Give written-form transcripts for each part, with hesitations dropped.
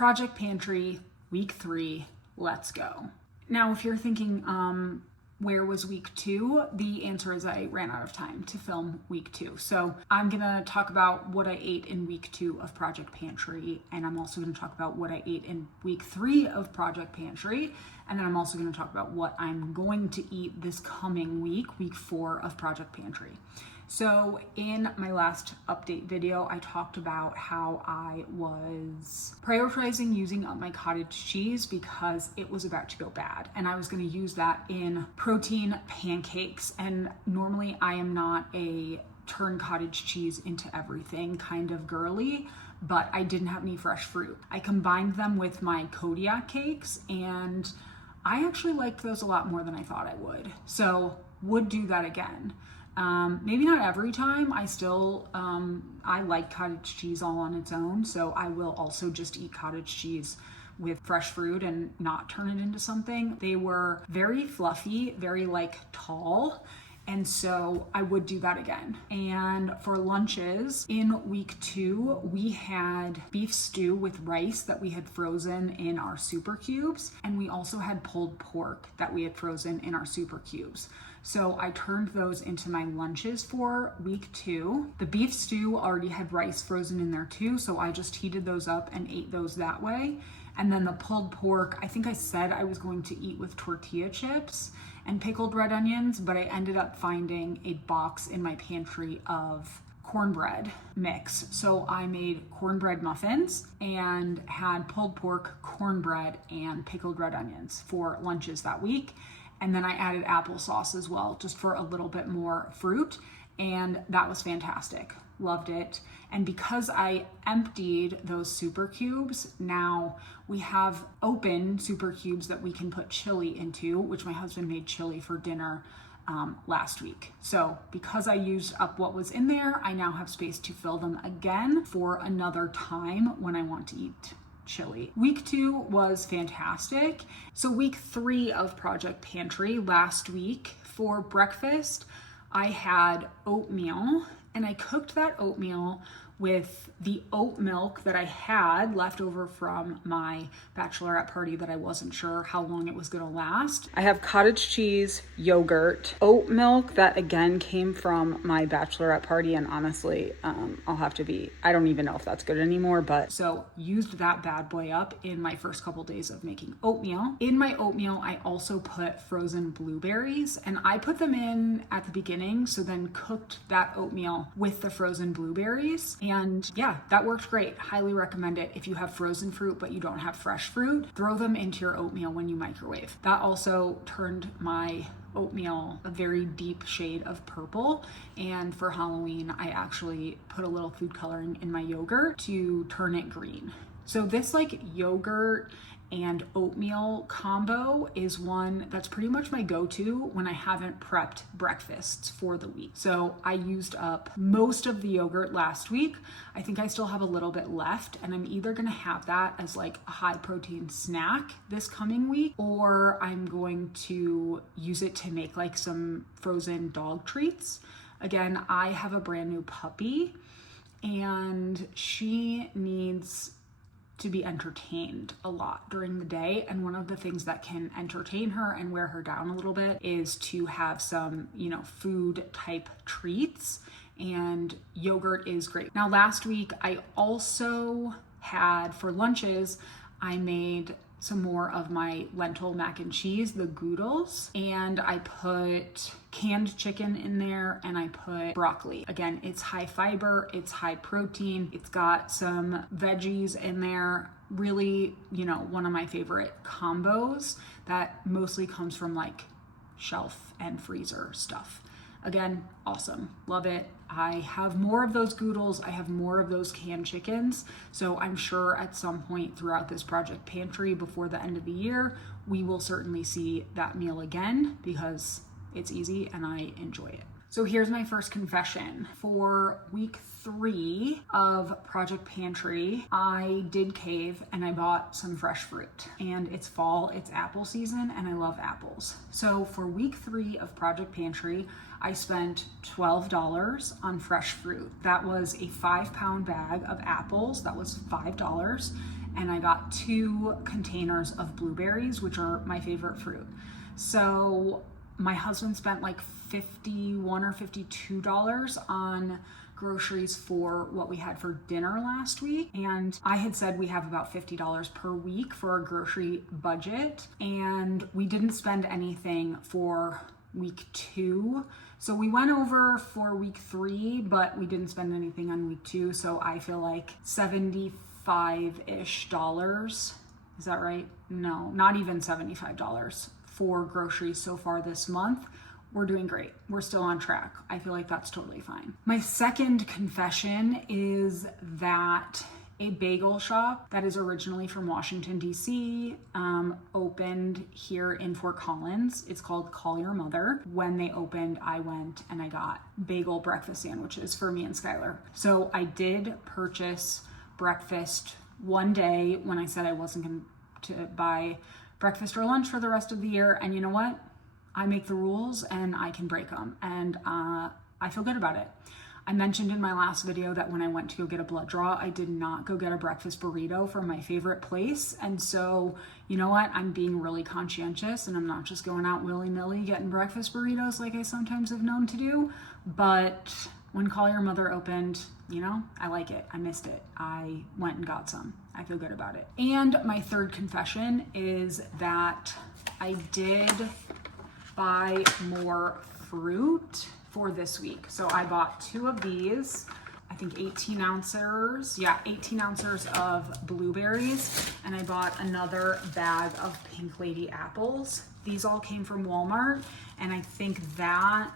Project Pantry, week 3, let's go. Now, if you're thinking, where was week 2? The answer is I ran out of time to film week 2. So I'm gonna talk about what I ate in week 2 of Project Pantry, and I'm also gonna talk about what I ate in week 3 of Project Pantry, and then I'm also gonna talk about what I'm going to eat this coming week, week 4 of Project Pantry. So in my last update video, I talked about how I was prioritizing using up my cottage cheese because it was about to go bad. And I was gonna use that in protein pancakes. And normally I am not a turn cottage cheese into everything kind of girly, but I didn't have any fresh fruit. I combined them with my Kodiak cakes, and I actually liked those a lot more than I thought I would. So would do that again. Maybe not every time. I still, I like cottage cheese all on its own, so I will also just eat cottage cheese with fresh fruit and not turn it into something. They were very fluffy, very tall, and so I would do that again. And for lunches in week 2, we had beef stew with rice that we had frozen in our super cubes, and we also had pulled pork that we had frozen in our super cubes. So I turned those into my lunches for week 2. The beef stew already had rice frozen in there too, so I just heated those up and ate those that way. And then the pulled pork, I think I said I was going to eat with tortilla chips and pickled red onions, but I ended up finding a box in my pantry of cornbread mix. So I made cornbread muffins and had pulled pork, cornbread, and pickled red onions for lunches that week. And then I added applesauce as well, just for a little bit more fruit. And that was fantastic. Loved it. And because I emptied those super cubes, now we have open super cubes that we can put chili into, which my husband made chili for dinner last week. So because I used up what was in there, I now have space to fill them again for another time when I want to eat chili. Week 2 was fantastic. So week 3 of Project Pantry, last week for breakfast, I had oatmeal, and I cooked that oatmeal with the oat milk that I had left over from my bachelorette party that I wasn't sure how long it was gonna last. I have cottage cheese, yogurt, oat milk that again came from my bachelorette party, and honestly, I don't even know if that's good anymore, but so used that bad boy up in my first couple days of making oatmeal. In my oatmeal, I also put frozen blueberries, and I put them in at the beginning, so then cooked that oatmeal with the frozen blueberries. And yeah, that worked great. Highly recommend it. If you have frozen fruit but you don't have fresh fruit, throw them into your oatmeal when you microwave. That also turned my oatmeal a very deep shade of purple. And for Halloween, I actually put a little food coloring in my yogurt to turn it green. So this yogurt and oatmeal combo is one that's pretty much my go-to when I haven't prepped breakfasts for the week. So I used up most of the yogurt last week. I think I still have a little bit left, and I'm either gonna have that as a high protein snack this coming week, or I'm going to use it to make some frozen dog treats. Again, I have a brand new puppy, and she needs to be entertained a lot during the day. And one of the things that can entertain her and wear her down a little bit is to have some, food type treats, and yogurt is great. Now, last week, I also had for lunches, I made some more of my lentil mac and cheese, the goodles, and I put canned chicken in there, and I put broccoli. Again, it's high fiber, it's high protein, it's got some veggies in there. Really, one of my favorite combos that mostly comes from shelf and freezer stuff. Again, awesome, love it. I have more of those goodles, I have more of those canned chickens, so I'm sure at some point throughout this Project Pantry before the end of the year, we will certainly see that meal again because it's easy and I enjoy it. So here's my first confession. For week 3 of Project Pantry, I did cave and I bought some fresh fruit. And it's fall, it's apple season, and I love apples. So for week 3 of Project Pantry, I spent $12 on fresh fruit. That was a 5-pound bag of apples. That was $5. and I got 2 containers of blueberries, which are my favorite fruit. So my husband spent like $51 or $52 on groceries for what we had for dinner last week. And I had said we have about $50 per week for a grocery budget, and we didn't spend anything for week 2. So we went over for week 3, but we didn't spend anything on week 2. So I feel like $75-ish. Is that right? No, not even $75 for groceries so far this month. We're doing great. We're still on track. I feel like that's totally fine. My second confession is that a bagel shop that is originally from Washington, D.C. Opened here in Fort Collins. It's called Call Your Mother. When they opened, I went and I got bagel breakfast sandwiches for me and Skylar. So I did purchase breakfast one day when I said I wasn't going to buy breakfast or lunch for the rest of the year. And you know what? I make the rules and I can break them. And I feel good about it. I mentioned in my last video that when I went to go get a blood draw, I did not go get a breakfast burrito from my favorite place. And so, you know what? I'm being really conscientious and I'm not just going out willy-nilly getting breakfast burritos like I sometimes have known to do. But when Call Your Mother opened, you know, I like it. I missed it. I went and got some. I feel good about it. And my third confession is that I did buy more fruit for this week. So I bought 2 of these, I think 18 ounces of blueberries, and I bought another bag of Pink Lady apples. These all came from Walmart, and I think that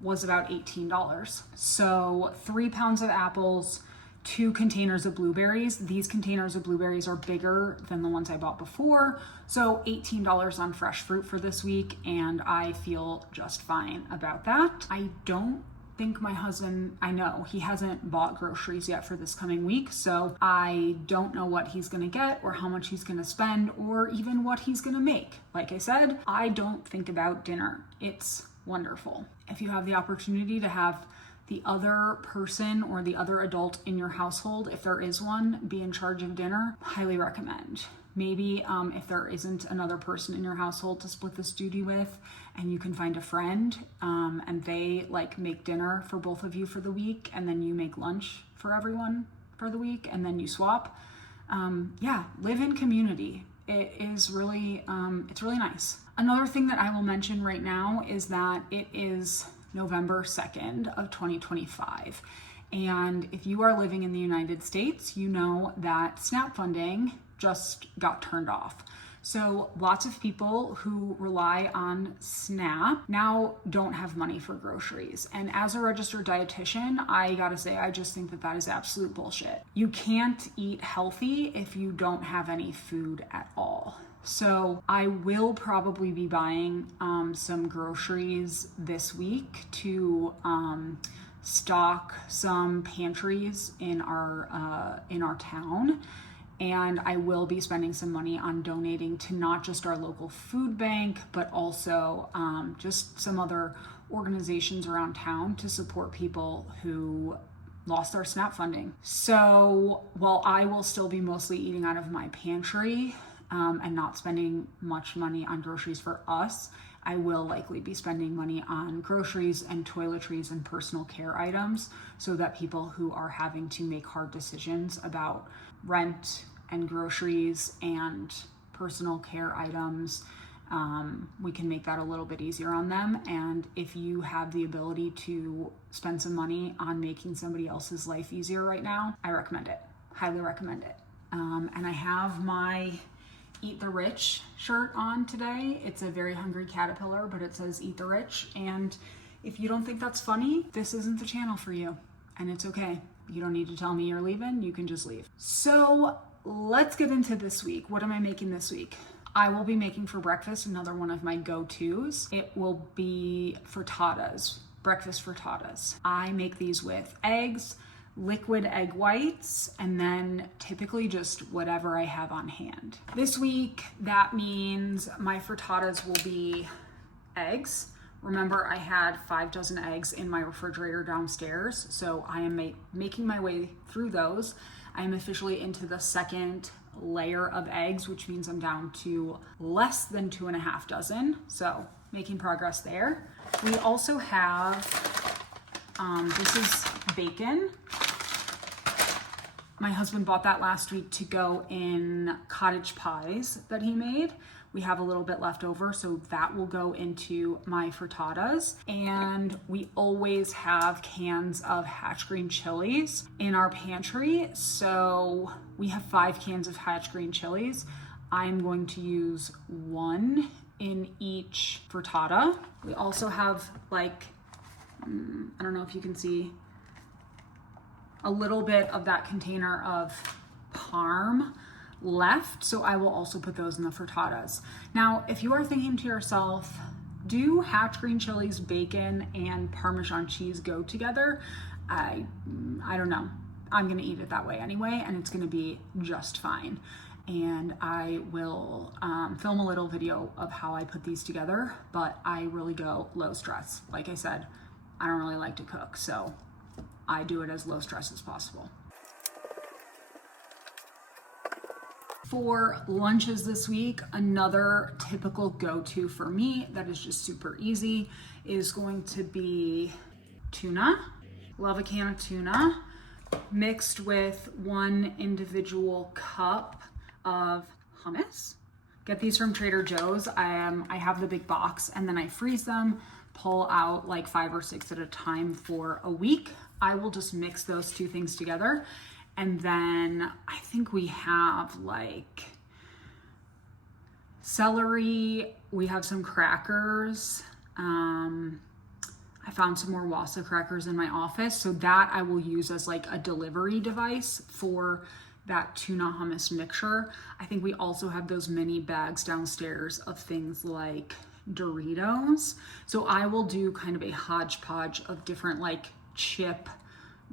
was about $18. So 3 pounds of apples, 2 containers of blueberries. These containers of blueberries are bigger than the ones I bought before. So $18 on fresh fruit for this week, and I feel just fine about that. I don't think my husband, I know he hasn't bought groceries yet for this coming week, so I don't know what he's gonna get or how much he's gonna spend or even what he's gonna make. Like I said, I don't think about dinner. It's wonderful. If you have the opportunity to have the other person or the other adult in your household, if there is one, be in charge of dinner, highly recommend. Maybe if there isn't another person in your household to split this duty with, and you can find a friend and they like make dinner for both of you for the week, and then you make lunch for everyone for the week, and then you swap. Yeah, live in community. It is really, it's really nice. Another thing that I will mention right now is that it is November 2nd of 2025. And if you are living in the United States, you know that SNAP funding just got turned off. So lots of people who rely on SNAP now don't have money for groceries. And as a registered dietitian, I gotta say, I just think that that is absolute bullshit. You can't eat healthy if you don't have any food at all. So I will probably be buying some groceries this week to stock some pantries in our town. And I will be spending some money on donating to not just our local food bank, but also just some other organizations around town to support people who lost their SNAP funding. So while I will still be mostly eating out of my pantry and not spending much money on groceries for us, I will likely be spending money on groceries and toiletries and personal care items so that people who are having to make hard decisions about rent and groceries and personal care items, we can make that a little bit easier on them. And if you have the ability to spend some money on making somebody else's life easier right now, I recommend it, highly recommend it. And I have my Eat the Rich shirt on today. It's a Very Hungry Caterpillar, but it says Eat the Rich. And if you don't think that's funny, this isn't the channel for you. And it's okay. You don't need to tell me you're leaving. You can just leave. So let's get into this week. What am I making this week? I will be making for breakfast another one of my go-tos. It will be frittatas, breakfast frittatas. I make these with eggs, liquid egg whites, and then typically just whatever I have on hand. This week, that means my frittatas will be eggs. Remember, I had 5 dozen eggs in my refrigerator downstairs, so I am making my way through those. I'm officially into the second layer of eggs, which means I'm down to less than 2.5 dozen. So making progress there. We also have, this is bacon. My husband bought that last week to go in cottage pies that he made. We have a little bit left over, so that will go into my frittatas. And we always have cans of Hatch green chilies in our pantry. So we have 5 cans of Hatch green chilies. I'm going to use 1 in each frittata. We also have like, I don't know if you can see, a little bit of that container of parm left, so I will also put those in the frittatas. Now, if you are thinking to yourself, do Hatch green chilies, bacon, and Parmesan cheese go together? I don't know. I'm gonna eat it that way anyway, and it's gonna be just fine. And I will film a little video of how I put these together, but I really go low stress. Like I said, I don't really like to cook, so I do it as low stress as possible. For lunches this week, another typical go-to for me that is just super easy is going to be tuna. Love a can of tuna mixed with 1 individual cup of hummus. Get these from Trader Joe's. I have the big box and then I freeze them, pull out like 5 or 6 at a time for a week. I will just mix those 2 things together. And then I think we have like celery, we have some crackers. I found some more Wassa crackers in my office, so that I will use as like a delivery device for that tuna hummus mixture. I think we also have those mini bags downstairs of things like Doritos. So I will do kind of a hodgepodge of different like chip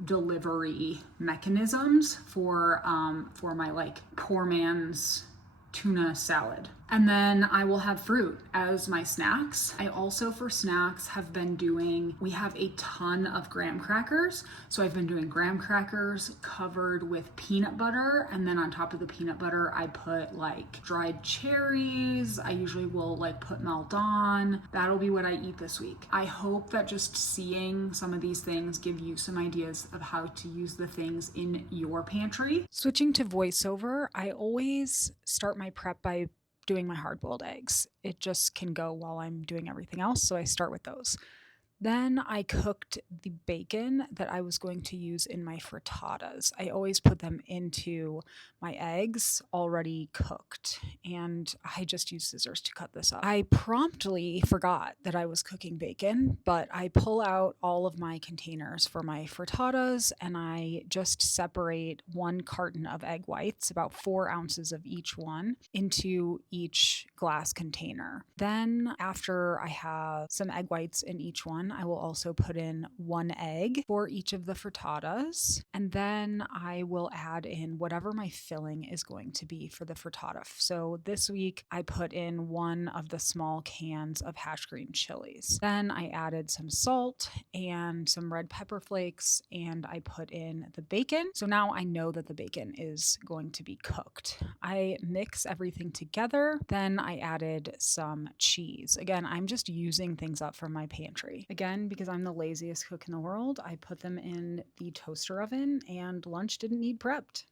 delivery mechanisms for my like poor man's tuna salad. And then I will have fruit as my snacks. I also, for snacks, have been doing, we have a ton of graham crackers. So I've been doing graham crackers covered with peanut butter. And then on top of the peanut butter, I put like dried cherries. I usually will like put Maldon. That'll be what I eat this week. I hope that just seeing some of these things give you some ideas of how to use the things in your pantry. Switching to voiceover, I always start my prep by doing my hard-boiled eggs. It just can go while I'm doing everything else, so I start with those. Then I cooked the bacon that I was going to use in my frittatas. I always put them into my eggs already cooked, and I just used scissors to cut this up. I promptly forgot that I was cooking bacon, but I pull out all of my containers for my frittatas, and I just separate 1 carton of egg whites, about 4 ounces of each one, into each glass container. Then after I have some egg whites in each one, I will also put in 1 egg for each of the frittatas, and then I will add in whatever my filling is going to be for the frittata. So this week I put in 1 of the small cans of Hatch green chilies. Then I added some salt and some red pepper flakes, and I put in the bacon. So now I know that the bacon is going to be cooked. I mix everything together. Then I added some cheese. Again, I'm just using things up from my pantry. Again, because I'm the laziest cook in the world, I put them in the toaster oven and lunch didn't need prepped.